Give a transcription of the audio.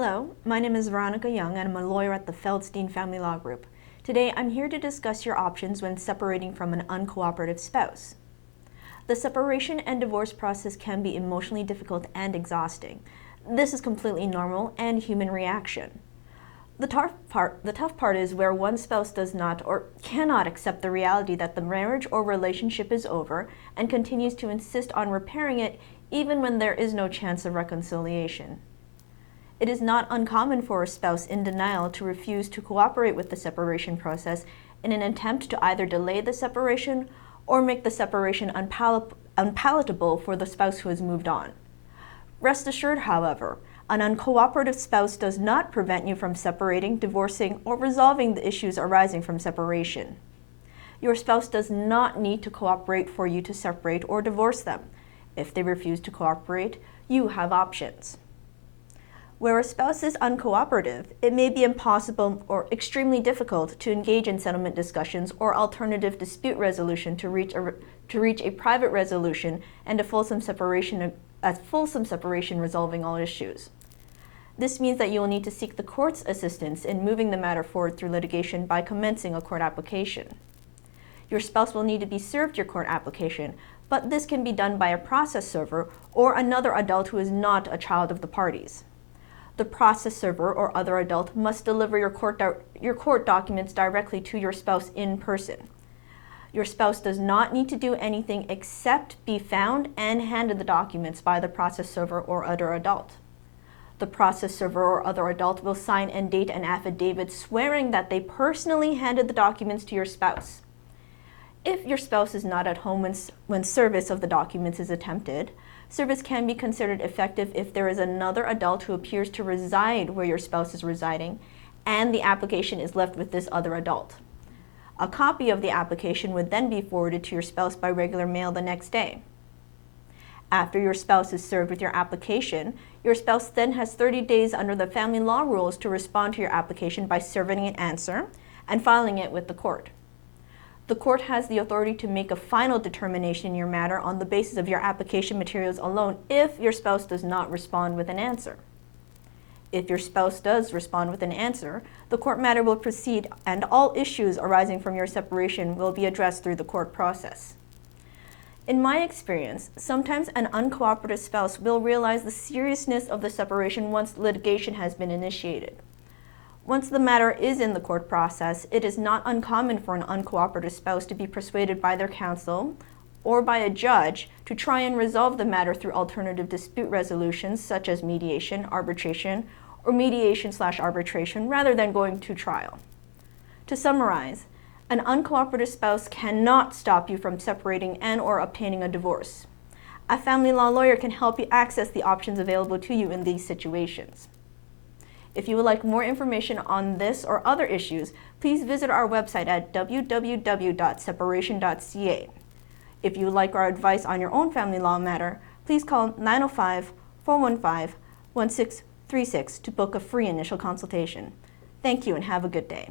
Hello, my name is Veronica Young and I'm a lawyer at the Feldstein Family Law Group. Today I'm here to discuss your options when separating from an uncooperative spouse. The separation and divorce process can be emotionally difficult and exhausting. This is completely normal and human reaction. The tough part is where one spouse does not or cannot accept the reality that the marriage or relationship is over and continues to insist on repairing it even when there is no chance of reconciliation. It is not uncommon for a spouse in denial to refuse to cooperate with the separation process in an attempt to either delay the separation or make the separation unpalatable for the spouse who has moved on. Rest assured, however, an uncooperative spouse does not prevent you from separating, divorcing, or resolving the issues arising from separation. Your spouse does not need to cooperate for you to separate or divorce them. If they refuse to cooperate, you have options. Where a spouse is uncooperative, it may be impossible or extremely difficult to engage in settlement discussions or alternative dispute resolution to reach a private resolution and a fulsome separation resolving all issues. This means that you will need to seek the court's assistance in moving the matter forward through litigation by commencing a court application. Your spouse will need to be served your court application, but this can be done by a process server or another adult who is not a child of the parties. The process server or other adult must deliver your court documents directly to your spouse in person. Your spouse does not need to do anything except be found and handed the documents by the process server or other adult. The process server or other adult will sign and date an affidavit swearing that they personally handed the documents to your spouse. If your spouse is not at home when service of the documents is attempted, service can be considered effective if there is another adult who appears to reside where your spouse is residing and the application is left with this other adult. A copy of the application would then be forwarded to your spouse by regular mail the next day. After your spouse is served with your application, your spouse then has 30 days under the family law rules to respond to your application by serving an answer and filing it with the court. The court has the authority to make a final determination in your matter on the basis of your application materials alone if your spouse does not respond with an answer. If your spouse does respond with an answer, the court matter will proceed and all issues arising from your separation will be addressed through the court process. In my experience, sometimes an uncooperative spouse will realize the seriousness of the separation once litigation has been initiated. Once the matter is in the court process, it is not uncommon for an uncooperative spouse to be persuaded by their counsel or by a judge to try and resolve the matter through alternative dispute resolutions such as mediation, arbitration, or mediation/arbitration rather than going to trial. To summarize, an uncooperative spouse cannot stop you from separating and/or obtaining a divorce. A family law lawyer can help you access the options available to you in these situations. If you would like more information on this or other issues, please visit our website at www.separation.ca. If you would like our advice on your own family law matter, please call 905-415-1636 to book a free initial consultation. Thank you and have a good day.